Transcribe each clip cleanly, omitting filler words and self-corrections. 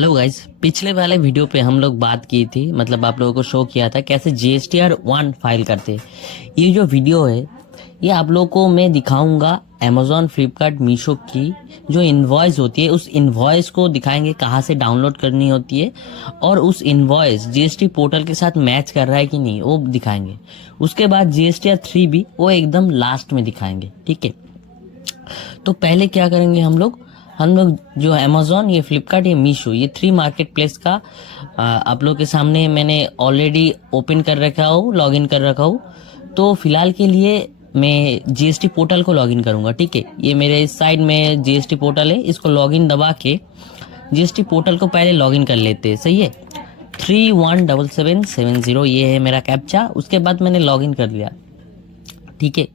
Hello guys, पिछले वाले video पे हम लोग बात की थी, मतलब आप लोगों को शो किया था कैसे जीएसटीआर 1 फाइल करते। ये जो वीडियो है ये आप लोगों को मैं दिखाऊंगा अमेजोन, फ्लिपकार्ट, मीशो की जो इनवॉइस होती है उस इनवॉइस को दिखाएंगे कहाँ से डाउनलोड करनी होती है, और उस इनवॉइस जीएसटी पोर्टल के साथ मैच कर रहा है कि नहीं वो दिखाएंगे। उसके बाद जीएसटीआर 3 भी वो एकदम लास्ट में दिखाएंगे। ठीक है, तो पहले क्या करेंगे हम लोग जो अमेजोन, ये फ्लिपकार्ट, ये मीशो, ये 3 मार्केट प्लेस का आप लोग के सामने मैंने ऑलरेडी ओपन कर रखा हूँ, लॉगिन कर रखा हूँ। तो फिलहाल के लिए मैं जीएसटी पोर्टल को लॉगिन करूंगा। ठीक है, ये मेरे इस साइड में जीएसटी पोर्टल है, इसको लॉगिन दबा के जीएसटी पोर्टल को पहले लॉगिन कर लेते हैं। सही है, 317770 ये है मेरा कैप्चा। उसके बाद मैंने लॉगिन कर लिया। ठीक है,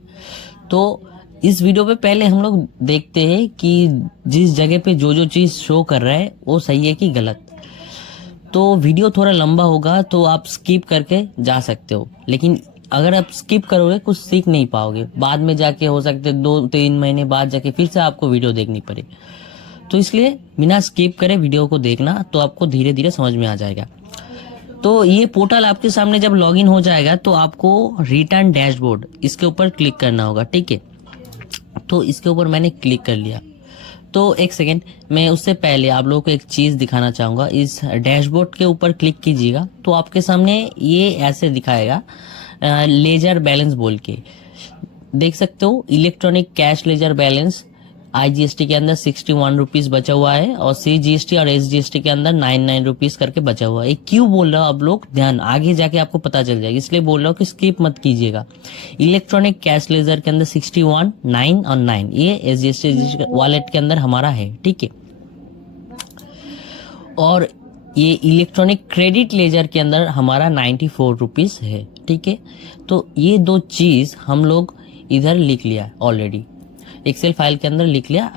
तो इस वीडियो पे पहले हम लोग देखते हैं कि जिस जगह पे जो चीज शो कर रहा है वो सही है कि गलत। तो वीडियो थोड़ा लंबा होगा तो आप स्किप करके जा सकते हो, लेकिन अगर आप स्किप करोगे कुछ सीख नहीं पाओगे। बाद में जाके हो सकते 2-3 महीने बाद जाके फिर से आपको वीडियो देखनी पड़े। तो इसलिए बिना स्किप करे वीडियो को देखना, तो आपको धीरे धीरे समझ में आ जाएगा। तो ये पोर्टल आपके सामने जब लॉगिन हो जाएगा तो आपको रिटर्न डैशबोर्ड इसके ऊपर क्लिक करना होगा। ठीक है, तो इसके ऊपर मैंने क्लिक कर लिया। तो एक सेकेंड, मैं उससे पहले आप लोगों को एक चीज दिखाना चाहूंगा। इस डैशबोर्ड के ऊपर क्लिक कीजिएगा तो आपके सामने ये ऐसे दिखाएगा, लेजर बैलेंस बोल के देख सकते हो। Electronic cash ledger balance IGST के अंदर 61 रुपीज बचा हुआ है, और सीजीएसटी और एसजीएसटी के अंदर 99 रुपीज करके बचा हुआ है। क्यों बोल रहा हूँ आप लोग ध्यान, आगे जाके आपको पता चल जाएगा, इसलिए बोल रहा हूँ कि स्किप मत कीजिएगा। इलेक्ट्रॉनिक कैश लेजर के अंदर 61, 9 और 9 ये एसजीएसटी वॉलेट के अंदर हमारा है। ठीक है, और ये इलेक्ट्रॉनिक क्रेडिट लेजर के अंदर हमारा 94 रुपीज है। ठीक है, तो ये दो चीज हम लोग इधर लिख लिया ऑलरेडी, एक्सेल फाइल के अंदर लिख लिया,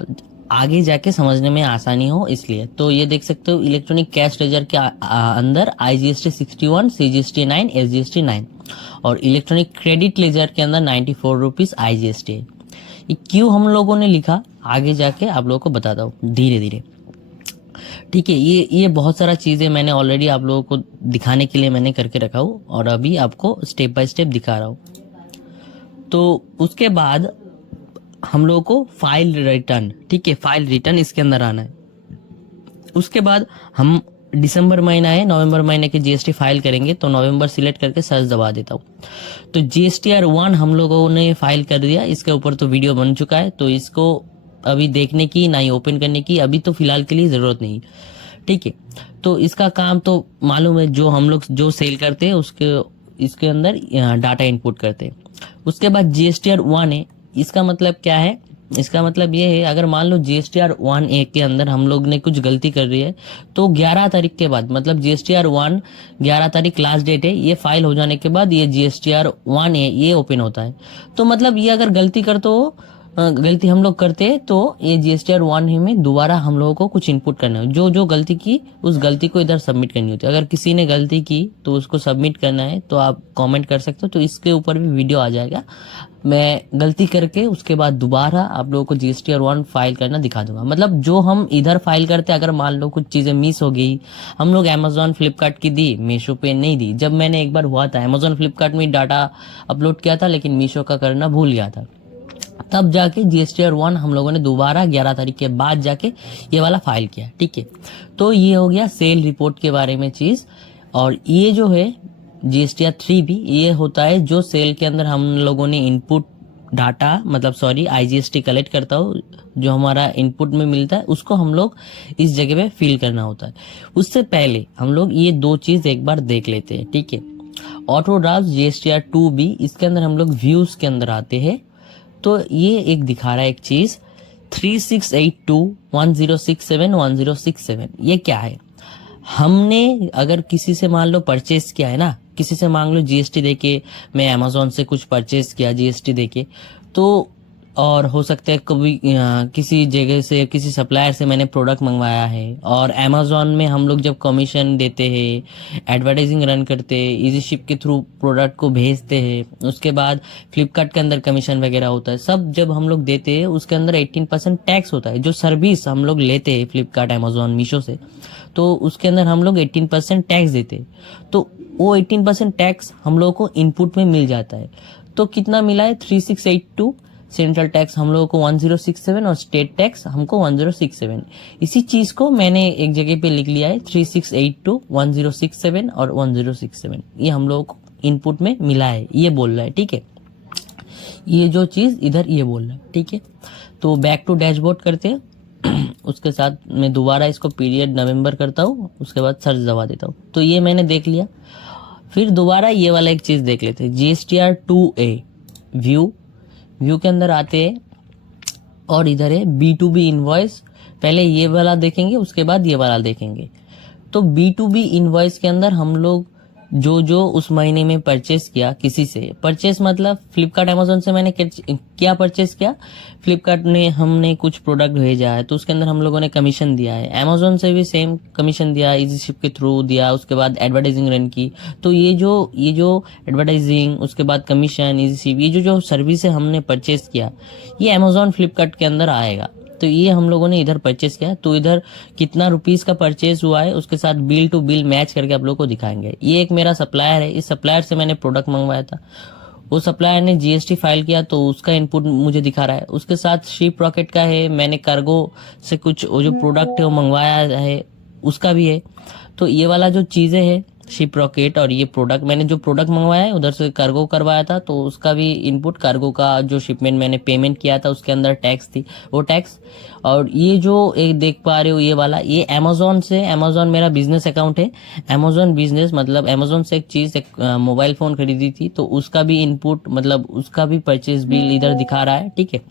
आगे जाके समझने में आसानी हो इसलिए। तो ये देख सकते हो इलेक्ट्रॉनिक कैश लेजर के अंदर आईजीएसटी 61, सीजीएसटी 9, एसजीएसटी 9, और इलेक्ट्रॉनिक क्रेडिट लेजर के अंदर 94 रुपीज आईजीएसटी है। ये क्यों हम लोगों ने लिखा आगे जाके आप लोगों को बताता हूँ धीरे धीरे। ठीक है, ये बहुत सारा चीजें मैंने ऑलरेडी आप लोगों को दिखाने के लिए मैंने करके रखा हूँ, और अभी आपको स्टेप बाय स्टेप दिखा रहा हूँ। तो उसके बाद हम लोगों को फाइल रिटर्न, ठीक है, फाइल रिटर्न इसके अंदर आना है। उसके बाद हम दिसंबर महीना है, नवंबर महीने के जीएसटी फाइल करेंगे, तो नवंबर सिलेक्ट करके सर्च दबा देता हूँ। तो जीएसटीआर 1 हम लोगों ने फाइल कर दिया, इसके ऊपर तो वीडियो बन चुका है, तो इसको अभी देखने की ना ही ओपन करने की अभी तो फिलहाल के लिए जरूरत नहीं। ठीक है, तो इसका काम तो मालूम है, जो हम लोग जो सेल करते हैं उसके इसके अंदर डाटा इनपुट करते हैं। उसके बाद जीएसटीआर 1 है, इसका मतलब क्या है, इसका मतलब ये है अगर मान लो जीएसटीआर 1A के अंदर हम लोग ने कुछ गलती कर रही है तो 11 तारीख के बाद, मतलब जीएसटीआर 1 11 तारीख लास्ट डेट है, ये फाइल हो जाने के बाद ये जीएसटीआर 1A ये ओपन होता है। तो मतलब ये अगर गलती हम लोग करते हैं तो ये जीएसटीआर 1 में दोबारा हम लोगों को कुछ इनपुट करना है। जो गलती की उस गलती को इधर सबमिट करनी होती है। अगर किसी ने गलती की तो उसको सबमिट करना है तो आप कमेंट कर सकते हो, तो इसके ऊपर भी वीडियो आ जाएगा। मैं गलती करके उसके बाद दोबारा आप लोगों को जीएसटीआर 1 फाइल करना दिखा दूंगा। मतलब जो हम इधर फाइल करते, अगर मान लो कुछ चीजें मिस हो गई, हम लोग अमेजोन, फ्लिपकार्ट की दी, मीशो पे नहीं दी। जब मैंने एक बार हुआ था अमेजोन, फ्लिपकार्ट में डाटा अपलोड किया था, लेकिन मीशो का करना भूल गया था, तब जाके जीएसटीआर 1 हम लोगों ने दोबारा 11 तारीख के बाद जाके ये वाला फाइल किया। ठीक है, तो ये हो गया सेल रिपोर्ट के बारे में चीज। और ये जो है जीएसटीआर 3 भी ये होता है जो सेल के अंदर हम लोगों ने इनपुट डाटा, मतलब सॉरी आईजीएसटी कलेक्ट करता हो, जो हमारा इनपुट में मिलता है उसको हम लोग इस जगह पे फिल करना होता है। उससे पहले हम लोग ये दो चीज एक बार देख लेते हैं। ठीक है, ऑटो ड्राफ्ट जीएसटीआर 2 भी, इसके अंदर हम लोग व्यूज के अंदर आते हैं। तो ये एक दिखा रहा है एक चीज 368210671067, ये क्या है। हमने अगर किसी से मान लो परचेस किया है ना, किसी से मांग लो जीएसटी देके, मैं अमेजोन से कुछ परचेस किया जीएसटी देके, तो और हो सकता है कभी किसी जगह से किसी सप्लायर से मैंने प्रोडक्ट मंगवाया है, और अमेजोन में हम लोग जब कमीशन देते हैं, एडवर्टाइजिंग रन करते हैं, इजी शिप के थ्रू प्रोडक्ट को भेजते हैं, उसके बाद फ्लिपकार्ट के अंदर कमीशन वगैरह होता है, सब जब हम लोग देते हैं उसके अंदर 18% टैक्स होता है। जो सर्विस हम लोग लेते हैं फ्लिपकार्ट, अमेजोन, मीशो से, तो उसके अंदर हम लोग 18% टैक्स देते हैं। तो वो 18% टैक्स हम लोगों को इनपुट में मिल जाता है। तो कितना मिला है? 3682। सेंट्रल टैक्स हम लोगों को 1067 और स्टेट टैक्स हमको 1067। इसी चीज को मैंने एक जगह पे लिख लिया है, 3682, 1067 और 1067। ये हम लोगों को इनपुट में मिला है, ये बोल रहा है, ठीक है। ये जो चीज इधर ये बोल रहा है, ठीक है। तो बैक टू डैशबोर्ड करते हैं। उसके साथ मैं दोबारा इसको पीरियड नवंबर करता हूँ, उसके बाद सर्च दबा देता हूँ। तो ये मैंने देख लिया। फिर दोबारा ये वाला एक चीज देख लेते हैं, GSTR 2A व्यू के अंदर आते हैं, और इधर है B2B इनवॉइस। पहले ये वाला देखेंगे, उसके बाद ये वाला देखेंगे। तो B2B इनवॉइस के अंदर हम लोग जो उस महीने में परचेस किया किसी से, परचेस मतलब फ्लिपकार्ट अमेजोन से मैंने क्या परचेस किया, फ्लिपकार्ट ने हमने कुछ प्रोडक्ट भेजा है तो उसके अंदर हम लोगों ने कमीशन दिया है, अमेजोन से भी सेम कमीशन दिया, इजी शिप के थ्रू दिया, उसके बाद एडवर्टाइजिंग रन की। तो ये जो एडवर्टाइजिंग, उसके बाद कमीशन, इजी शिप, ये जो सर्विस है हमने परचेस किया, ये अमेजोन फ्लिपकार्ट के अंदर आएगा। तो ये हम लोगों ने इधर परचेस किया। तो इधर कितना रुपीस का परचेस हुआ है उसके साथ बिल टू बिल मैच करके आप लोगों को दिखाएंगे। ये एक मेरा सप्लायर है, इस सप्लायर से मैंने प्रोडक्ट मंगवाया था, वो सप्लायर ने GST फाइल किया तो उसका इनपुट मुझे दिखा रहा है। उसके साथ शिप रॉकेट का है, मैंने कार्गो से कुछ वो जो प्रोडक्ट है वो मंगवाया है उसका भी है। तो ये वाला जो चीजें है शिप रॉकेट, और ये प्रोडक्ट मैंने जो प्रोडक्ट मंगवाया है उधर से कार्गो करवाया था तो उसका भी इनपुट, कार्गो का जो शिपमेंट मैंने पेमेंट किया था उसके अंदर टैक्स थी, वो टैक्स। और ये जो एक देख पा रहे हो ये वाला, ये अमेजोन से, अमेजोन मेरा बिजनेस अकाउंट है, अमेजोन बिजनेस मतलब अमेजोन से एक चीज, एक मोबाइल फोन खरीदी थी तो उसका भी इनपुट मतलब उसका भी परचेज बिल इधर दिखा रहा है, ठीक है।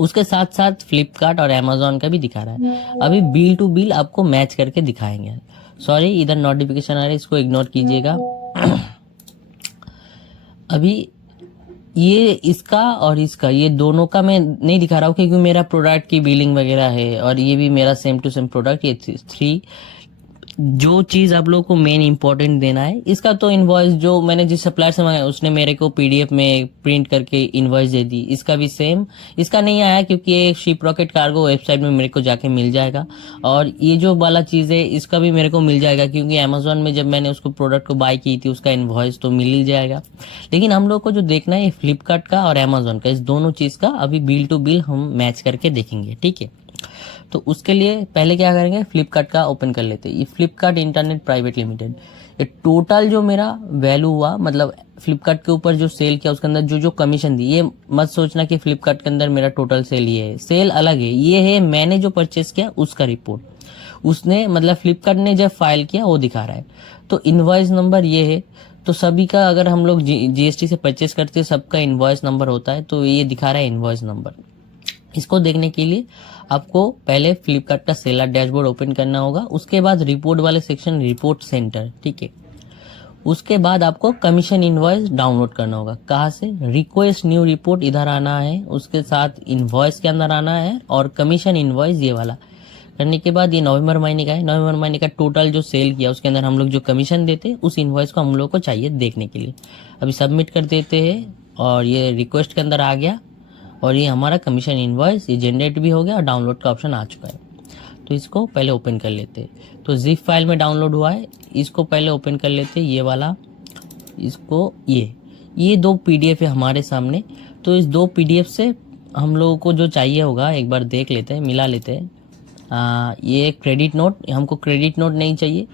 उसके साथ साथ फ्लिपकार्ट और अमेजोन का भी दिखा रहा है। अभी बिल टू बिल आपको मैच करके दिखाएंगे। सॉरी, इधर नोटिफिकेशन आ रहा है, इसको इग्नोर कीजिएगा। अभी ये इसका और इसका, ये दोनों का मैं नहीं दिखा रहा हूँ क्योंकि मेरा प्रोडक्ट की बिलिंग वगैरह है, और ये भी मेरा सेम टू सेम प्रोडक्ट, ये 3। जो चीज आप लोगों को मेन इंपॉर्टेंट देना है, इसका तो इनवॉइस जो मैंने जिस सप्लायर से मंगाया उसने मेरे को PDF में प्रिंट करके इनवॉइस दे दी। इसका भी सेम, इसका नहीं आया क्योंकि ये शिप रॉकेट कार्गो वेबसाइट में मेरे को जाके मिल जाएगा। और ये जो वाला चीज है इसका भी मेरे को मिल जाएगा क्योंकि अमेजोन में जब मैंने उसको प्रोडक्ट को बाय की थी उसका इनवॉइस तो मिल ही जाएगा। लेकिन हम लोग को जो देखना है फ्लिपकार्ट का और अमेजोन का, इस दोनों चीज का अभी बिल टू बिल हम मैच करके देखेंगे, ठीक है। तो उसके लिए पहले क्या करेंगे, फ्लिपकार्ट का ओपन कर लेते हैं। ये फ्लिपकार्ट इंटरनेट प्राइवेट लिमिटेड, ये टोटल जो मेरा वैल्यू हुआ, मतलब फ्लिपकार्ट के ऊपर जो सेल किया उसके अंदर जो कमीशन दी, ये मत सोचना कि फ्लिपकार्ट के अंदर मेरा टोटल सेल ये है, सेल अलग है। ये है मैंने जो परचेस किया उसका रिपोर्ट, उसने मतलब फ्लिपकार्ट ने जब फाइल किया वो दिखा रहा है। तो इनवॉइस नंबर ये है। तो सभी का अगर हम लोग GST से परचेस करते हैं सबका इनवॉइस नंबर होता है, तो ये दिखा रहा है इनवॉइस नंबर। इसको देखने के लिए आपको पहले फ्लिपकार्ट का सेलर डैशबोर्ड ओपन करना होगा, उसके बाद रिपोर्ट वाले सेक्शन रिपोर्ट सेंटर, ठीक है। उसके बाद आपको कमीशन इनवॉइस डाउनलोड करना होगा। कहाँ से? रिक्वेस्ट न्यू रिपोर्ट इधर आना है, उसके साथ इनवॉइस के अंदर आना है, और कमीशन इनवॉइस ये वाला करने के बाद ये नवंबर महीने का है। नवंबर महीने का टोटल जो सेल किया उसके अंदर हम लोग जो कमीशन देते हैं उस इनवॉइस को हम लोग को चाहिए देखने के लिए। अभी सबमिट कर देते हैं और ये रिक्वेस्ट के अंदर आ गया, और ये हमारा कमीशन इनवॉइस ये जनरेट भी हो गया और डाउनलोड का ऑप्शन आ चुका है। तो इसको पहले ओपन कर लेते हैं। तो जिप फाइल में डाउनलोड हुआ है, इसको पहले ओपन कर लेते हैं, ये वाला, इसको ये 2 PDF है हमारे सामने। तो इस 2 PDF से हम लोगों को जो चाहिए होगा एक बार देख लेते हैं, मिला लेते हैं। ये क्रेडिट नोट, हमको क्रेडिट नोट नहीं चाहिए,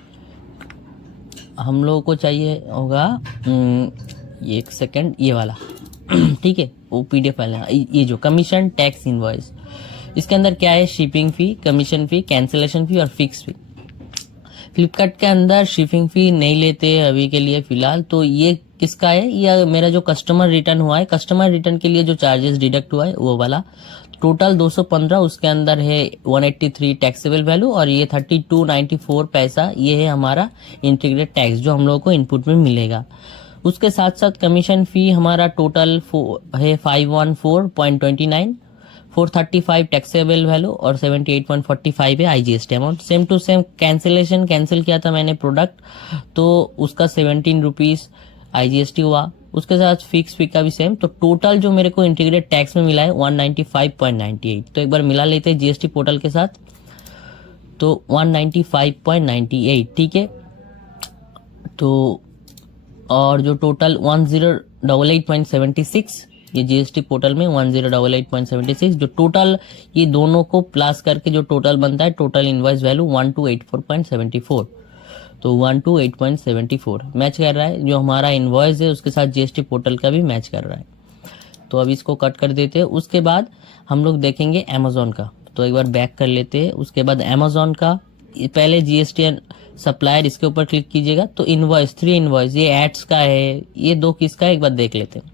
हम लोगों को चाहिए होगा ये एक सेकेंड, ये वाला ठीक है, वो PDF फाइल है। ये जो कमीशन टैक्स इनवॉइस, इसके अंदर क्या है, शिपिंग फी, कमीशन फी, कैंसिलेशन फी और फिक्स फी। फ्लिपकार्ट के अंदर शिपिंग फी नहीं लेते अभी के लिए फिलहाल। तो ये किसका है, ये मेरा जो कस्टमर रिटर्न हुआ है, कस्टमर रिटर्न के लिए जो चार्जेस डिडक्ट हुआ है वो वाला टोटल 215, उसके अंदर है 183 टैक्सेबल वैल्यू, और ये 32.94 पैसा ये है हमारा इंटीग्रेट टैक्स जो हम लोगों को इनपुट में मिलेगा। उसके साथ साथ कमीशन फी हमारा टोटल है 514.29, 435 टैक्सेबल वैल्यू और 78.45 है IGST amount. Same to same cancellation cancel किया था मैंने प्रोडक्ट, तो उसका 17 रुपीज आईजीएसटी हुआ। उसके साथ फिक्स फी का भी सेम। तो टोटल जो मेरे को इंटीग्रेटेड टैक्स में मिला है 195.98। तो एक बार मिला लेते हैं जीएसटी पोर्टल के साथ, तो 195.98, ठीक है। तो और जो टोटल 1088.76, ये जीएसटी पोर्टल में 1088.76 जो टोटल ये दोनों को प्लस करके जो टोटल बनता है, टोटल इनवॉइस वैल्यू 1284.74। तो 128.74 मैच कर रहा है, जो हमारा इनवॉइस है उसके साथ जीएसटी पोर्टल का भी मैच कर रहा है। तो अब इसको कट कर देते हैं। उसके बाद हम लोग देखेंगे अमेजोन का। तो एक बार बैक कर लेते हैं। उसके बाद अमेजोन का पहले जीएसटी सप्लायर, इसके ऊपर क्लिक कीजिएगा। तो इनवॉइस 3 इनवॉइस, ये एड्स का है, ये 2 किसका है एक बार देख लेते हैं।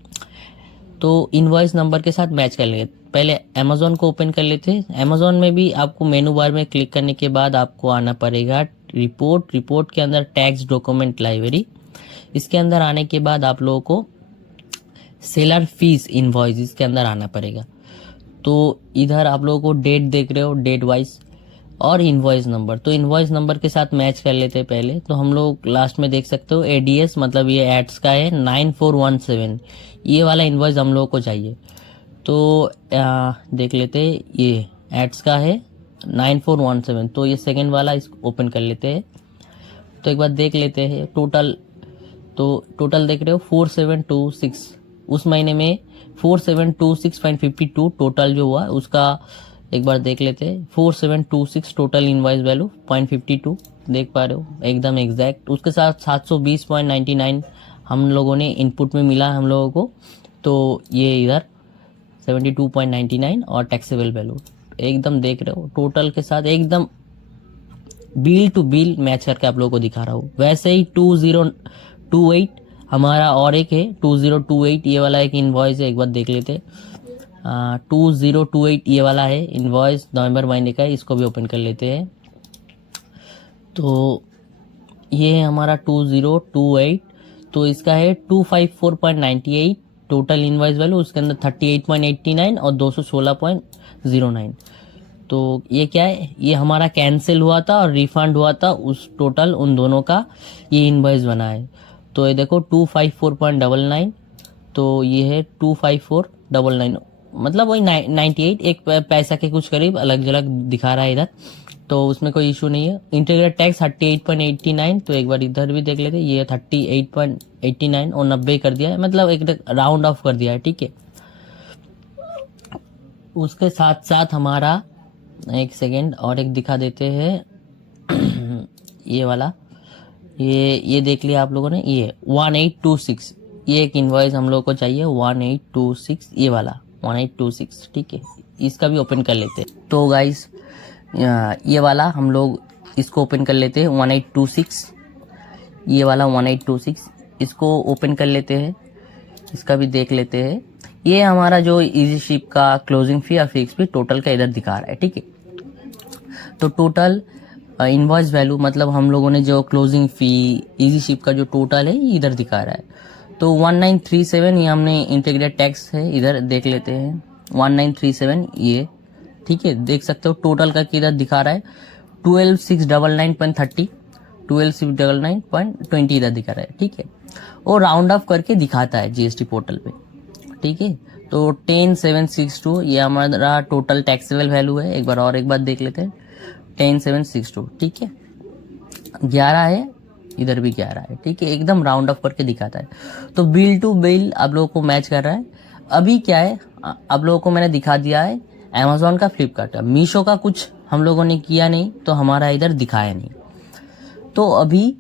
तो इनवॉइस नंबर के साथ मैच कर लेंगे। पहले अमेजोन को ओपन कर लेते हैं। अमेजोन में भी आपको मेनू बार में क्लिक करने के बाद आपको आना पड़ेगा रिपोर्ट के अंदर टैक्स डॉक्यूमेंट लाइब्रेरी। इसके अंदर आने के बाद आप लोगों को सेलर फीस इनवॉइस इसके अंदर आना पड़ेगा। तो इधर आप लोगों को डेट देख रहे हो, डेट वाइज और इनवॉइस नंबर। तो इनवॉइस नंबर के साथ मैच कर लेते हैं पहले। तो हम लोग लास्ट में देख सकते हो एडीएस, मतलब ये एड्स का है 9417, ये वाला इनवॉइस हम लोगों को चाहिए। तो देख लेते हैं, ये एड्स का है 9417। तो ये सेकंड वाला इसको ओपन कर लेते हैं। तो एक बार देख लेते हैं टोटल। तो टोटल देख रहे हो 4726, उस महीने में 4726.52 टोटल जो हुआ उसका एक बार देख लेते हैं। 4726 टोटल इनवॉइस वैल्यू 0.52 देख पा रहे हो, एकदम एग्जैक्ट। उसके साथ 720.99 हम लोगों ने इनपुट में मिला हम लोगों को। तो ये इधर 72.99 और टैक्सेबल वैल्यू एकदम देख रहे हो टोटल के साथ, एकदम बिल टू बिल मैच करके आप लोगों को दिखा रहा हूँ। वैसे ही 2028 हमारा और एक है 2028, ये वाला एक इनवॉइस है, एक बार देख लेते हैं। 2028 ये वाला है इनवॉइस, नवंबर महीने का है, इसको भी ओपन कर लेते हैं। तो ये है हमारा 2028, तो इसका है 254.98 टोटल इनवॉइस वैल्यू, उसके अंदर 38.89 और 216.09। तो ये क्या है, ये हमारा कैंसिल हुआ था और रिफंड हुआ था, उस टोटल उन दोनों का ये इनवॉइस बना है। तो ये देखो 254.99, तो ये है 254.99, मतलब वही 98, एक पैसा के कुछ करीब अलग अलग दिखा रहा है इधर, तो उसमें कोई इशू नहीं है। इंटीग्रेटेड टैक्स 38.89, तो एक बार इधर भी देख लेते, ये 38.89 और 90 कर दिया है, मतलब एक राउंड ऑफ कर दिया है, ठीक है। उसके साथ साथ हमारा एक सेकेंड और एक दिखा देते हैं ये वाला, ये देख लिया आप लोगों ने, ये 1826, ये एक इनवॉइस हम लोगों को चाहिए 1826, ये वाला 1826, ठीक है। इसका भी ओपन कर लेते हैं। तो गाइस ये वाला हम लोग इसको ओपन कर लेते हैं 1826, ये वाला 1826 इसको ओपन कर लेते हैं, इसका भी देख लेते हैं। ये हमारा जो इजी शिप का क्लोजिंग फी और फिक्स फी टोटल का इधर दिखा रहा है, ठीक है। तो टोटल इनवॉइस वैल्यू, मतलब हम लोगों ने जो क्लोजिंग फी इजी शिप का जो टोटल है इधर दिखा रहा है। तो 1937 ये हमने इंटीग्रेटेड टैक्स है, इधर देख लेते हैं 1937 ये, ठीक है। देख सकते हो टोटल का किधर दिखा रहा है 12699.30, 12699.20 इधर दिखा रहा है, ठीक है। और राउंड ऑफ करके दिखाता है जीएसटी पोर्टल पे, ठीक है। तो 10762 ये हमारा टोटल टैक्सेबल वैल्यू है, एक बार देख लेते हैं 10762, ठीक है। 11 है, इधर भी 11 है, ठीक है, एकदम राउंड ऑफ करके दिखाता है। तो बिल टू बिल आप लोगों को मैच कर रहा है। अभी क्या है, आप लोगों को मैंने दिखा दिया है अमेजोन का, फ्लिपकार्ट का, मीशो का कुछ हम लोगों ने किया नहीं, तो हमारा इधर दिखाया नहीं। तो अभी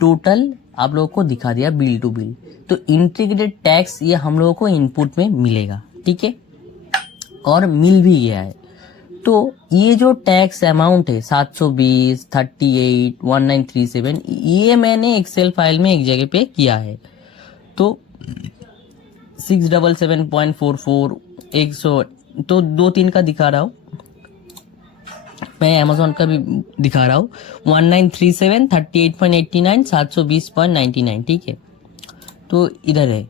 टोटल आप लोगों को दिखा दिया बिल टू बिल। तो इंटीग्रेटेड टैक्स ये हम लोगों को इनपुट में मिलेगा, ठीक है, और मिल भी गया है। तो ये जो टैक्स अमाउंट है 720, 38, 1937, ये मैंने एक्सेल फाइल में एक जगह पे किया है। तो 677.44 100, तो 2-3 का दिखा रहा हूँ मैं, अमेजोन का भी दिखा रहा हूँ 1937, 38.89, 720.99, ठीक है। तो इधर है,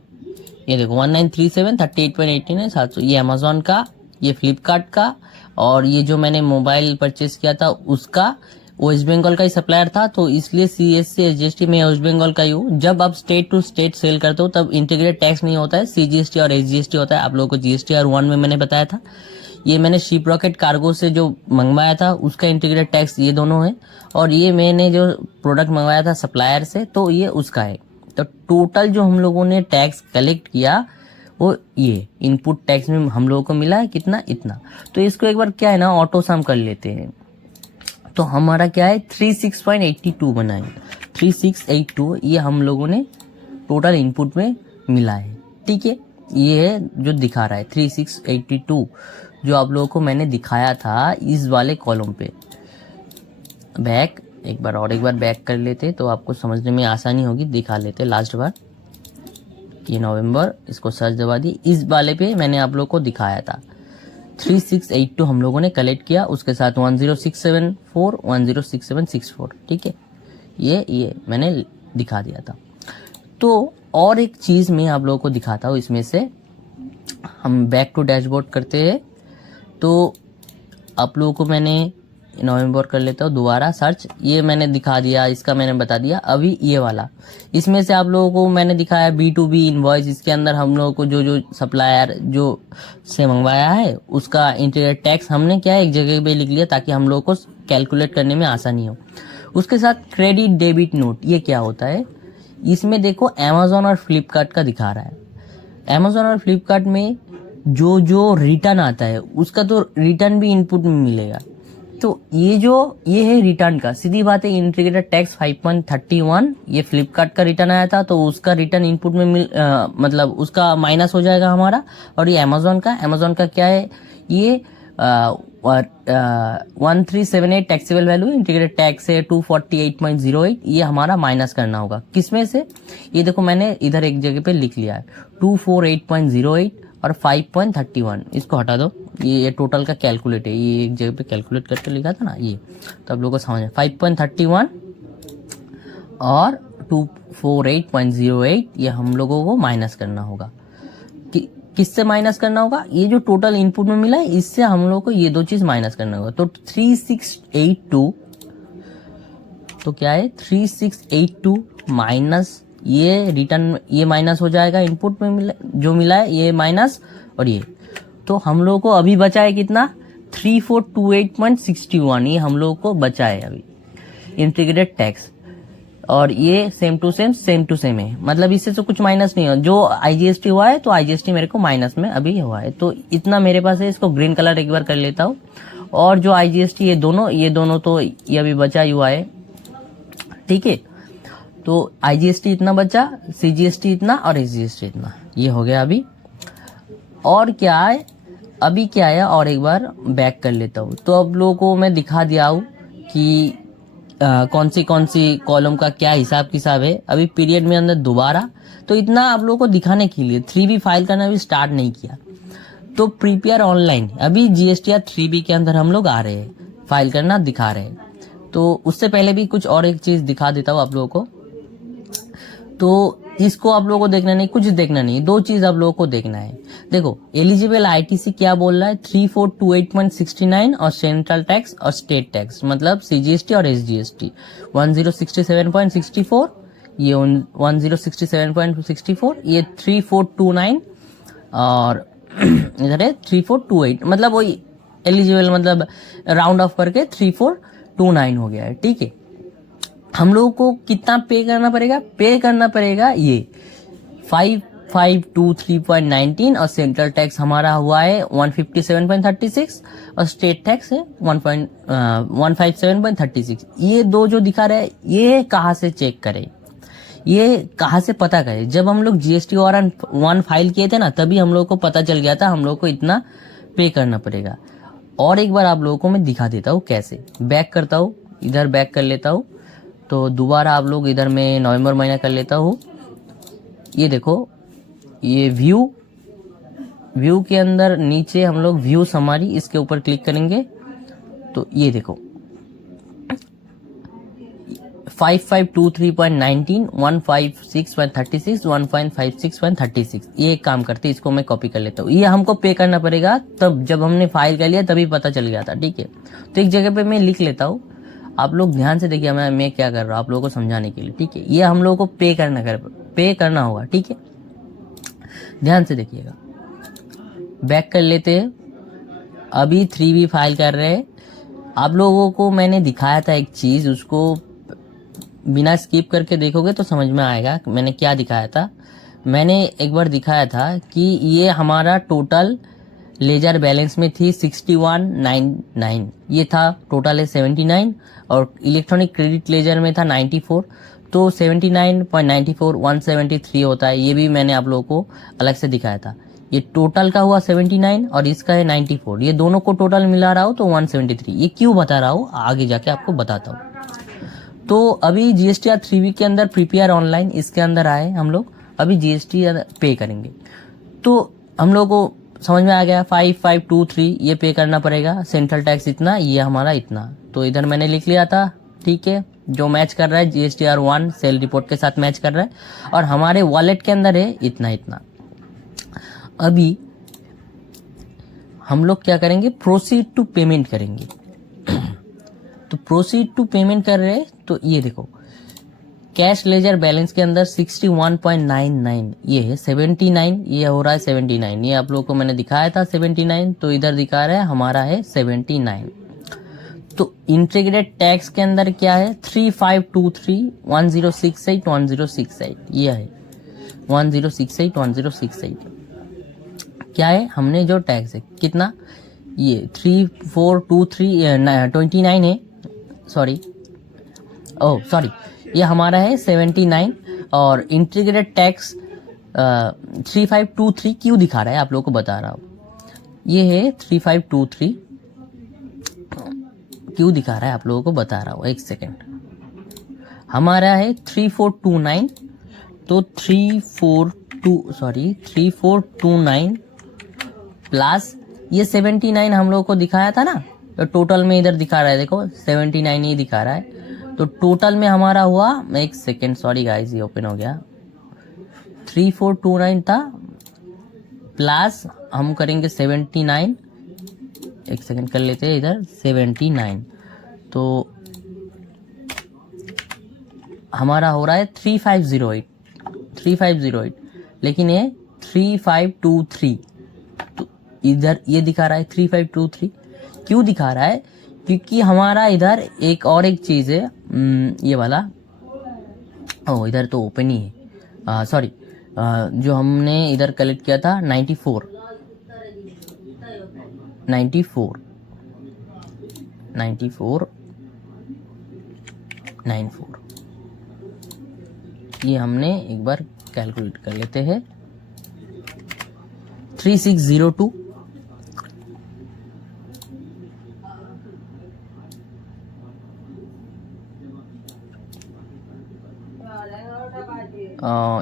ये देखो 1937 38.89 700, ये अमेजोन का, ये फ्लिपकार्ट का, और ये जो मैंने मोबाइल परचेस किया था उसका वेस्ट बंगाल का ही सप्लायर था, तो इसलिए सीएससी एसजीएसटी में वेस्ट बंगाल का ही हूँ। जब आप स्टेट टू स्टेट सेल करते हो तब इंटीग्रेटेड टैक्स नहीं होता है, सीजीएसटी और एसजीएसटी होता है। आप लोगों को जीएसटी और 1 में मैंने बताया था। ये मैंने शिप रॉकेट कार्गो से जो मंगवाया था उसका इंटीग्रेटेड टैक्स ये दोनों है, और ये मैंने जो प्रोडक्ट मंगवाया था सप्लायर से तो ये उसका है। तो टोटल जो हम लोगों ने टैक्स कलेक्ट किया वो ये इनपुट टैक्स में हम लोगों को मिला है कितना, इतना। तो इसको एक बार क्या है ना ऑटो सम कर लेते हैं, तो हमारा क्या है 36.82 बना है, 3682 ये हम लोगों ने टोटल इनपुट में मिला है। ठीक है, ये है जो दिखा रहा है 3682 जो आप लोगों को मैंने दिखाया था इस वाले कॉलम पे। बैक एक बार बैक कर लेते तो आपको समझने में आसानी होगी। दिखा लेते लास्ट बार, ये नवंबर, इसको सर्च दबा दी, इस वाले पे मैंने आप लोगों को दिखाया था 3682 हम लोगों ने कलेक्ट किया, उसके साथ 10674 106764। ठीक है, ये मैंने दिखा दिया था। तो और एक चीज मैं आप लोगों को दिखाता हूँ इसमें से, हम बैक टू डैशबोर्ड करते हैं तो आप लोगों को मैंने नवंबर कर लेता हूँ दोबारा सर्च, ये मैंने दिखा दिया, इसका मैंने बता दिया। अभी ये वाला, इसमें से आप लोगों को मैंने दिखाया B2B इनवॉइस, इसके अंदर हम लोगों को जो सप्लायर जो से मंगवाया है उसका इंटीरियर टैक्स हमने क्या है एक जगह पे लिख लिया ताकि हम लोगों को कैलकुलेट करने में आसानी हो। उसके साथ क्रेडिट डेबिट नोट, ये क्या होता है, इसमें देखो अमेजोन और फ्लिपकार्ट का दिखा रहा है। अमेजोन और फ्लिपकार्ट में जो रिटर्न आता है उसका तो रिटर्न भी इनपुट में मिलेगा। तो ये है रिटर्न का, सीधी बात है। इंटीग्रेटेड टैक्स 5.31 ये फ्लिपकार्ट का रिटर्न आया था तो उसका रिटर्न इनपुट में मतलब उसका माइनस हो जाएगा हमारा। और ये अमेजोन का क्या है, ये 1378 टैक्सेबल वैल्यू, इंटीग्रेटेड टैक्स है 248.08, ये हमारा माइनस करना होगा। किसमें से, ये देखो मैंने इधर एक जगह पे लिख लिया है 248.08 और 5.31, इसको हटा दो, ये टोटल का कैलकुलेट है, ये एक जगह पे कैलकुलेट करके लिखा था ना ये, तो आप लोगों को समझ 5.31 और 248.08 ये हम लोगों को माइनस करना होगा। किससे माइनस करना होगा, ये जो टोटल इनपुट में मिला है इससे हम लोगों को ये दो चीज माइनस करना होगा। तो 3682 तो क्या है 3682 माइनस ये रिटर्न, ये माइनस हो जाएगा इनपुट में जो मिला है ये माइनस, और ये तो हम लोगों को अभी बचा है कितना 3428.61, ये हम लोगों को बचा है अभी इंटीग्रेटेड टैक्स। और ये सेम टू सेम है, मतलब इससे तो कुछ माइनस नहीं हो। जो आईजीएसटी हुआ है तो आईजीएसटी मेरे को माइनस में अभी हुआ है, तो इतना मेरे पास है। इसको ग्रीन कलर एक बार कर लेता हूँ। और जो आईजीएसटी ये दोनों तो ये अभी बचा हुआ है। ठीक है, तो आईजीएसटी इतना बचा, सीजीएसटी इतना और एसजीएसटी इतना, ये हो गया अभी। और क्या है अभी क्या है, और एक बार बैक कर लेता हूँ। तो अब लोगों को मैं दिखा दिया हूँ कि कौन सी कॉलम का क्या हिसाब किताब है। अभी पीरियड में अंदर दोबारा, तो इतना आप लोगों को दिखाने के लिए 3B फाइल करना भी स्टार्ट नहीं किया, तो प्रिपेयर ऑनलाइन अभी जीएसटीआर 3B के अंदर हम लोग आ रहे हैं, फाइल करना दिखा रहे हैं। तो उससे पहले भी कुछ और एक चीज दिखा देता हूँ आप लोगों को। तो इसको आप लोगों को देखना नहीं, कुछ देखना नहीं, दो चीज आप लोगों को देखना है। देखो एलिजिबल आईटीसी क्या बोल रहा है 3428.69 और सेंट्रल टैक्स और स्टेट टैक्स मतलब सीजीएसटी और एसजीएसटी 1067.64, ये 1067.64, ये 3429 और इधर है 3428, मतलब वही एलिजिबल मतलब राउंड ऑफ करके 3429 हो गया है। ठीक है, हम लोगों को कितना पे करना पड़ेगा ये 5523.19 और सेंट्रल टैक्स हमारा हुआ है 157.36 और स्टेट टैक्स है 157.36। ये दो जो दिखा रहे हैं ये कहाँ से चेक करें, ये कहाँ से पता करें। जब हम लोग जीएसटी वारंट 1 फाइल किए थे ना तभी हम लोग को पता चल गया था हम लोग को इतना पे करना पड़ेगा। और एक बार आप लोगों को मैं दिखा देता हूँ कैसे। बैक करता हूँ, इधर बैक कर लेता हूँ, तो दोबारा आप लोग इधर में नवंबर महीना कर लेता हूँ। ये देखो ये व्यू के अंदर नीचे हम लोग व्यू समरी इसके ऊपर क्लिक करेंगे तो ये देखो 5523.19, 156.36, 156.36, ये एक काम करते, इसको मैं कॉपी कर लेता हूँ। ये हमको पे करना पड़ेगा तब, जब हमने फाइल कर लिया तभी पता चल गया था, ठीक है। तो एक जगह पे मैं लिख लेता हूँ, आप लोग ध्यान से देखिए मैं क्या कर रहा हूँ आप लोगों को समझाने के लिए, ठीक है। ये हम लोगों को पे करना होगा, ठीक है। ध्यान से देखिएगा, बैक कर लेते हैं। अभी 3B फाइल कर रहे हैं। आप लोगों को मैंने दिखाया था एक चीज, उसको बिना स्किप करके देखोगे तो समझ में आएगा मैंने क्या दिखाया था। मैंने एक बार दिखाया था कि ये हमारा टोटल लेजर बैलेंस में थी 6199, ये था टोटल है 79, और इलेक्ट्रॉनिक क्रेडिट लेजर में था 94, तो 79.94 173 होता है। ये भी मैंने आप लोगों को अलग से दिखाया था। ये टोटल का हुआ 79 और इसका है 94, ये दोनों को टोटल मिला रहा हूँ तो 173। ये क्यों बता रहा हूँ आगे जाके आपको बताता हूँ। तो अभी जीएसटीआर 3B के अंदर प्रीपेयर ऑनलाइन, इसके अंदर आए हम लोग, अभी जीएसटी पे करेंगे। तो हम लोग को समझ में आ गया 5523 ये पे करना पड़ेगा, सेंट्रल टैक्स इतना, ये हमारा इतना। तो इधर मैंने लिख लिया था, ठीक है, जो मैच कर रहा है जीएसटीआर 1 सेल रिपोर्ट के साथ मैच कर रहा है, और हमारे वॉलेट के अंदर है इतना इतना। अभी हम लोग क्या करेंगे, प्रोसीड टू पेमेंट करेंगे। तो प्रोसीड टू पेमेंट कर रहे हैं, तो ये देखो कैश लेजर बैलेंस के अंदर 61.99 ये है, 79 ये हो रहा है 79, ये आप लोगों को मैंने दिखाया था 79, तो इधर दिखा रहा है हमारा है 79। तो इंटीग्रेटेड टैक्स के अंदर क्या है 3523 1068 1068, ये है 1068 1068। क्या है, हमने जो टैक्स है कितना, ये 3423 है, सॉरी ये हमारा है 79, और इंटीग्रेटेड टैक्स 3523 क्यों दिखा रहा है आप लोगों को बता रहा हूँ। ये है 3523 क्यों दिखा रहा है आप लोगों को बता रहा हूँ, एक सेकेंड। हमारा है 3429, तो 3429 प्लस ये 79 हम लोगों को दिखाया था ना, तो टोटल में इधर दिखा रहा है, देखो 79 ही दिखा रहा है। तो टोटल में हमारा हुआ, एक सेकेंड सॉरी गाइस ये ओपन हो गया, 3429 था प्लस हम करेंगे 79, एक सेकेंड कर लेते हैं इधर 79, तो हमारा हो रहा है 3508, लेकिन ये 3523, तो इधर ये दिखा रहा है 3523 क्यों दिखा रहा है, क्योंकि हमारा इधर एक चीज है, ये वाला, ओ इधर तो ओपन ही है, सॉरी, जो हमने इधर कलेक्ट किया था 94, ये हमने एक बार कैलकुलेट कर लेते हैं 3602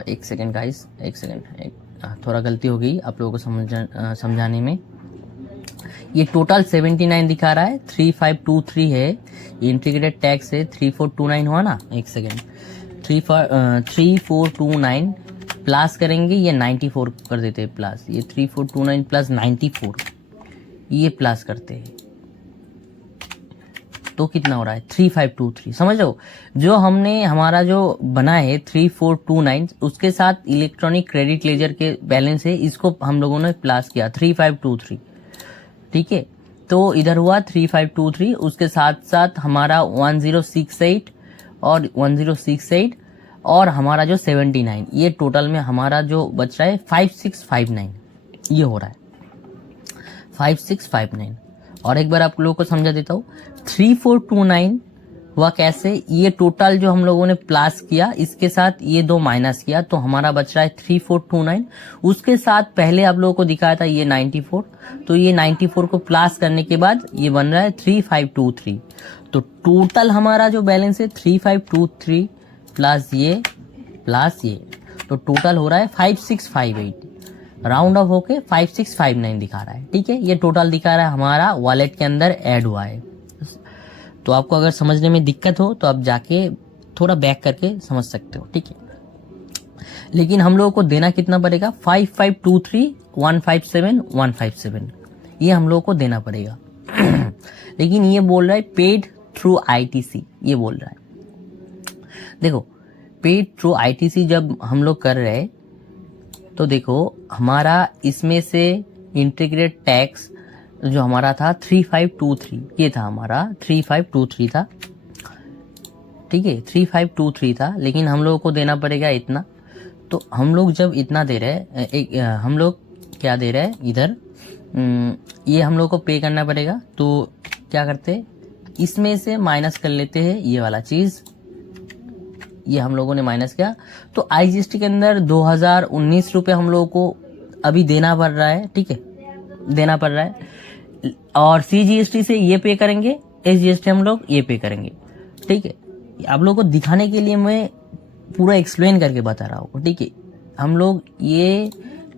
एक सेकेंड गाइस, एक सेकेंड, थोड़ा गलती हो गई आप लोगों को समझाने में। ये टोटल 79 दिखा रहा है, 3523 है, इंटीग्रेटेड टैक्स है 3429 हुआ ना, एक सेकेंड 3429 प्लस करेंगे, ये 94 कर देते हैं प्लस, ये 3429 प्लस 94 ये प्लस करते हैं, तो कितना हो रहा है 3523। समझ लो, जो हमने हमारा जो बना है 3429 उसके साथ इलेक्ट्रॉनिक क्रेडिट लेजर के बैलेंस है, इसको हम लोगों ने प्लस किया 3523, ठीक है। तो इधर हुआ 3523, उसके साथ साथ हमारा 1068 और 1068 और हमारा जो 79, ये टोटल में हमारा जो बच रहा है 5659, ये हो रहा है 5659। और एक बार आप लोगों को समझा देता हूँ 3429 हुआ कैसे, ये टोटल जो हम लोगों ने प्लस किया इसके साथ ये दो माइनस किया, तो हमारा बच रहा है 3429, उसके साथ पहले आप लोगों को दिखाया था ये 94, तो ये 94 को प्लस करने के बाद ये बन रहा है 3523। तो टोटल हमारा जो बैलेंस है 3523 प्लस ये, तो टोटल हो रहा है 5658, राउंड ऑफ होके 5659 दिखा रहा है, ठीक है। ये टोटल दिखा रहा है हमारा वॉलेट के अंदर ऐड हुआ है। तो आपको अगर समझने में दिक्कत हो तो आप जाके थोड़ा बैक करके समझ सकते हो, ठीक है। लेकिन हम लोगों को देना कितना पड़ेगा, 5523,157,157 ये हम लोगों को देना पड़ेगा। लेकिन ये बोल रहा है पेड थ्रू आईटीसी, ये बोल रहा है। देखो पेड थ्रू आईटीसी जब हम लोग कर रहे हैं तो देखो हमारा इसमें से इंटीग्रेट टैक्स जो हमारा था 3523, ये था हमारा 3523 था, ठीक है 3523 था। लेकिन हम लोगों को देना पड़ेगा इतना। तो हम लोग जब इतना दे रहे हैं, हम लोग क्या दे रहे हैं इधर, ये हम लोग को पे करना पड़ेगा। तो क्या करते हैं, इसमें से माइनस कर लेते हैं ये वाला चीज, ये हम लोगों ने माइनस किया। तो आईजीएसटी के अंदर 2019 रुपये हम लोगों को अभी देना पड़ रहा है, ठीक है, देना पड़ रहा है। और सीजीएसटी से ये पे करेंगे, एसजीएसटी हम लोग ये पे करेंगे, ठीक है। आप लोगों को दिखाने के लिए मैं पूरा एक्सप्लेन करके बता रहा हूँ, ठीक है। हम लोग ये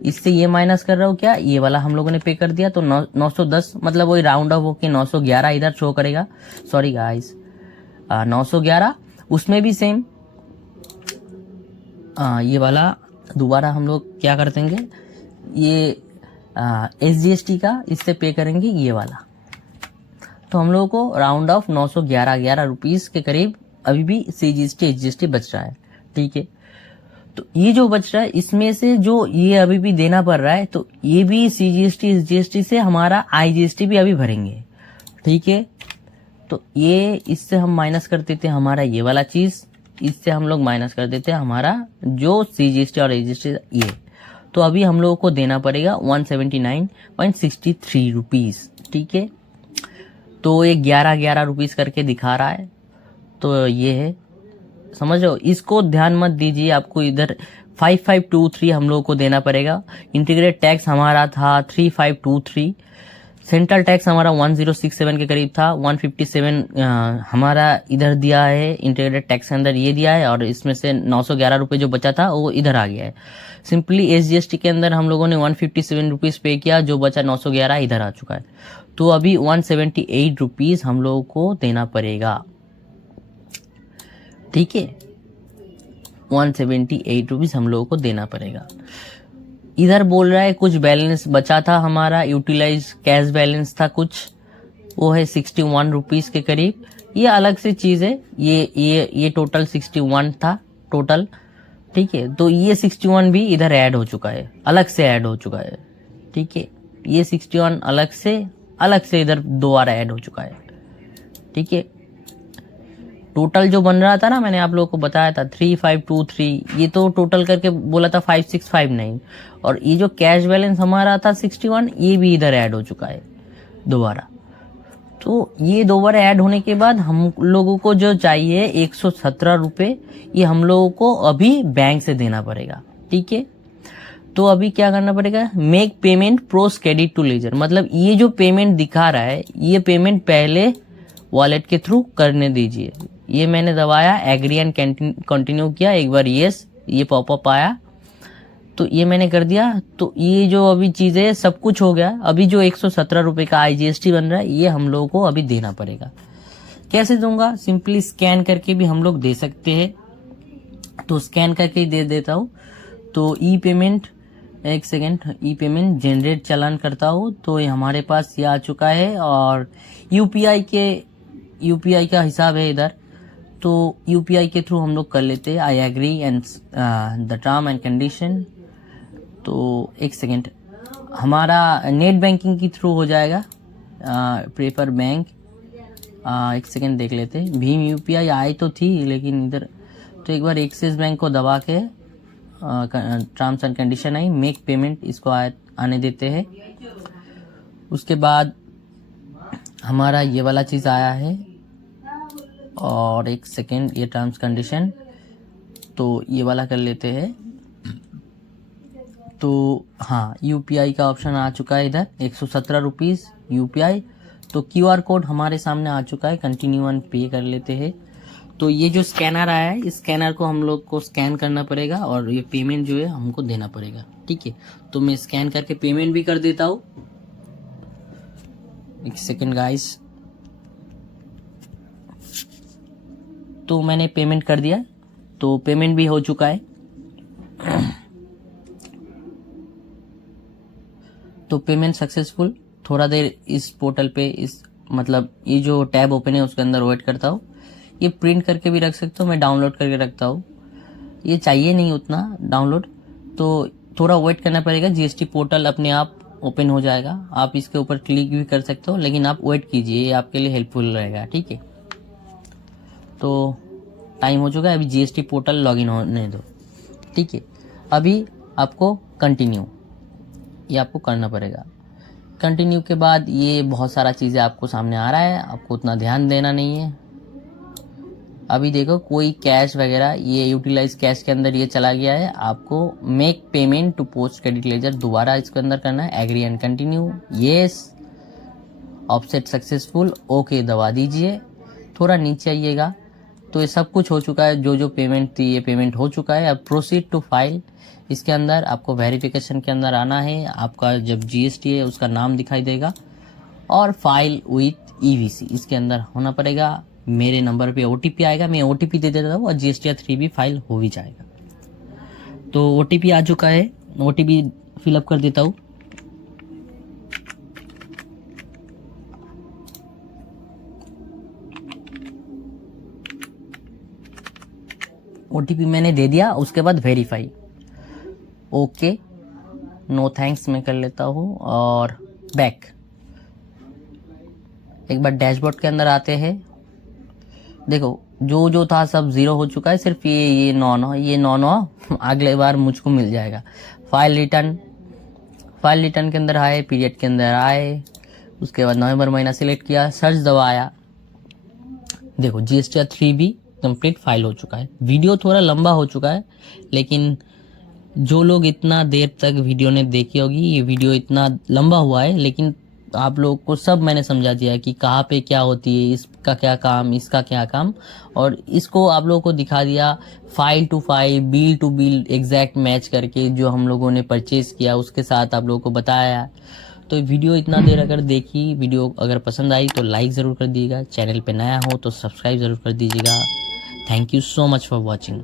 इससे ये माइनस कर रहा हूँ, क्या ये वाला हम लोगों ने पे कर दिया। तो 910 मतलब वही राउंड ऑफ होके 911 इधर शो करेगा, सॉरी गाइस 911। उसमें भी सेम ये वाला दोबारा हम लोग क्या कर देंगे, ये एसजीएसटी का इससे पे करेंगे ये वाला। तो हम लोगों को राउंड ऑफ 911 रुपीस के करीब अभी भी सीजीएसटी एसजीएसटी बच रहा है, ठीक है। तो ये जो बच रहा है इसमें से जो ये अभी भी देना पड़ रहा है, तो ये भी सीजीएसटी एसजीएसटी से हमारा आईजीएसटी भी अभी भरेंगे, ठीक है। तो ये इससे हम माइनस कर देते हैं हमारा ये वाला चीज, इससे हम लोग माइनस कर देते हैं हमारा जो सीजीएसटी और एसजीएसटी ये। तो अभी हम लोगों को देना पड़ेगा 179.63 रुपीज, ठीक है। तो ये 11 रुपीज करके दिखा रहा है। तो ये है, समझो, इसको ध्यान मत दीजिए। आपको इधर 5523 हम लोगों को देना पड़ेगा। इंटीग्रेट टैक्स हमारा था 3523, सेंट्रल टैक्स हमारा 1067 के करीब था, 157 हमारा इधर दिया है इंटीग्रेटेड टैक्स के अंदर, ये दिया है। और इसमें से 911 रुपये जो बचा था वो इधर आ गया है। सिंपली एसजीएसटी के अंदर हम लोगों ने 157 रुपीज पे किया, जो बचा 911 इधर आ चुका है। तो अभी 178 रुपीज हम लोगों को देना पड़ेगा, ठीक है। 178 रुपीज हम लोगों को देना पड़ेगा। इधर बोल रहा है कुछ बैलेंस बचा था हमारा, यूटिलाइज कैश बैलेंस था कुछ, वो है 61 रुपीज के करीब। ये अलग से चीज है, ये टोटल 61 था टोटल, ठीक है। तो ये 61 भी इधर ऐड हो चुका है, अलग से ऐड हो चुका है, ठीक है। ये 61 अलग से इधर दोबारा ऐड हो चुका है, ठीक है। टोटल जो बन रहा था ना, मैंने आप लोगों को बताया था 3523, ये तो टोटल करके बोला था 5659। और ये जो कैश बैलेंस हमारा था 61, ये भी इधर ऐड हो चुका है दोबारा। तो ये दोबारा ऐड होने के बाद हम लोगों को जो चाहिए 117 रुपये, ये हम लोगों को अभी बैंक से देना पड़ेगा, ठीक है। तो अभी क्या करना पड़ेगा, make payment pros credit to ledger, मतलब ये जो पेमेंट दिखा रहा है ये पेमेंट पहले वॉलेट के थ्रू करने दीजिए। ये मैंने दबाया, एग्री एंड कंटिन्यू किया, एक बार यस, ये पॉपअप आया, तो ये मैंने कर दिया। तो ये जो अभी चीजें सब कुछ हो गया। अभी जो 117 रुपए का आईजीएसटी बन रहा है ये हम लोगों को अभी देना पड़ेगा। कैसे दूंगा, सिंपली स्कैन करके भी हम लोग दे सकते हैं। तो स्कैन करके दे देता हूँ। तो ई पेमेंट, एक सेकेंड, ई पेमेंट जनरेट चालान करता हूँ। तो ये हमारे पास ये आ चुका है और यूपीआई का हिसाब है इधर। तो यूपीआई के थ्रू हम लोग कर लेते हैं। I agree and the term and condition. तो एक सेकेंड, हमारा नेट बैंकिंग के थ्रू हो जाएगा, प्रेफर बैंक। एक सेकेंड देख लेते हैं। भीम यूपीआई आई तो थी लेकिन इधर, तो एक बार एक्सिस बैंक को दबा के terms and condition I, make payment, इसको आने देते हैं। उसके बाद हमारा ये वाला चीज़ आया है और एक सेकेंड, ये टर्म्स कंडीशन, तो ये वाला कर लेते हैं। तो हाँ, यूपीआई का ऑप्शन आ चुका है इधर, 117 रुपीज़ यूपीआई। तो क्यूआर कोड हमारे सामने आ चुका है, कंटिन्यू एंड पे कर लेते हैं। तो ये जो स्कैनर आया है, इस स्कैनर को हम लोग को स्कैन करना पड़ेगा और ये पेमेंट जो है हमको देना पड़ेगा, ठीक है। तो मैं स्कैन करके पेमेंट भी कर देता हूँ। एक सेकेंड गाइस। तो मैंने पेमेंट कर दिया, तो पेमेंट भी हो चुका है। तो पेमेंट सक्सेसफुल। थोड़ा देर इस पोर्टल पे इस मतलब ये जो टैब ओपन है उसके अंदर वेट करता हूँ। ये प्रिंट करके भी रख सकता हूँ, मैं डाउनलोड करके रखता हूँ, ये चाहिए नहीं उतना डाउनलोड, तो थोड़ा वेट करना पड़ेगा। जीएसटी पोर्टल अपने आप ओपन हो जाएगा, आप इसके ऊपर क्लिक भी कर सकते हो, लेकिन आप वेट कीजिए, ये आपके लिए हेल्पफुल रहेगा, ठीक है। तो टाइम हो चुका है, अभी जीएसटी पोर्टल लॉगिन होने दो, ठीक है। अभी आपको कंटिन्यू, ये आपको करना पड़ेगा। कंटिन्यू के बाद ये बहुत सारा चीज़ें आपको सामने आ रहा है, आपको उतना ध्यान देना नहीं है। अभी देखो कोई कैश वगैरह, ये यूटिलाइज कैश के अंदर ये चला गया है। आपको make payment to post credit ledger दोबारा इसके अंदर करना है, agree and continue, yes, offset successful, okay दबा दीजिए। थोड़ा नीचे आइएगा तो ये सब कुछ हो चुका है, जो जो पेमेंट थी ये पेमेंट हो चुका है। अब प्रोसीड टू फाइल, इसके अंदर आपको वेरिफिकेशन के अंदर आना है, आपका जब जीएसटी है उसका नाम दिखाई देगा, और फाइल विथ ईवीसी इसके अंदर होना पड़ेगा। मेरे नंबर पे ओटीपी आएगा, मैं ओटीपी दे देता हूँ और जीएसटी 3 भी फाइल हो भी जाएगा। तो ओटीपी आ चुका है, ओटीपी फिलअप कर देता हूँ। ओटीपी मैंने दे दिया, उसके बाद वेरीफाई, ओके नो थैंक्स मैं कर लेता हूँ और बैक। एक बार डैशबोर्ड के अंदर आते हैं, देखो जो जो था सब जीरो हो चुका है, सिर्फ ये नौ अगले बार मुझको मिल जाएगा। फाइल रिटर्न के अंदर आए, पीरियड के अंदर आए, उसके बाद नवंबर महीना सिलेक्ट किया, सर्च दबाया, देखो जीएसटी 3 भी कंप्लीट फाइल हो चुका है। वीडियो थोड़ा लंबा हो चुका है, लेकिन जो लोग इतना देर तक वीडियो ने देखी होगी, ये वीडियो इतना लंबा हुआ है, लेकिन आप लोगों को सब मैंने समझा दिया कि कहाँ पे क्या होती है, इसका क्या काम, इसका क्या काम, और इसको आप लोगों को दिखा दिया file to file, bill to bill exact match करके जो हम लोगों ने परचेज किया उसके साथ आप लोगों को बताया। तो वीडियो इतना देर अगर देखी, वीडियो अगर पसंद आई तो लाइक ज़रूर कर दीजिएगा, चैनल पे नया हो तो सब्सक्राइब ज़रूर कर दीजिएगा। Thank you so much for watching.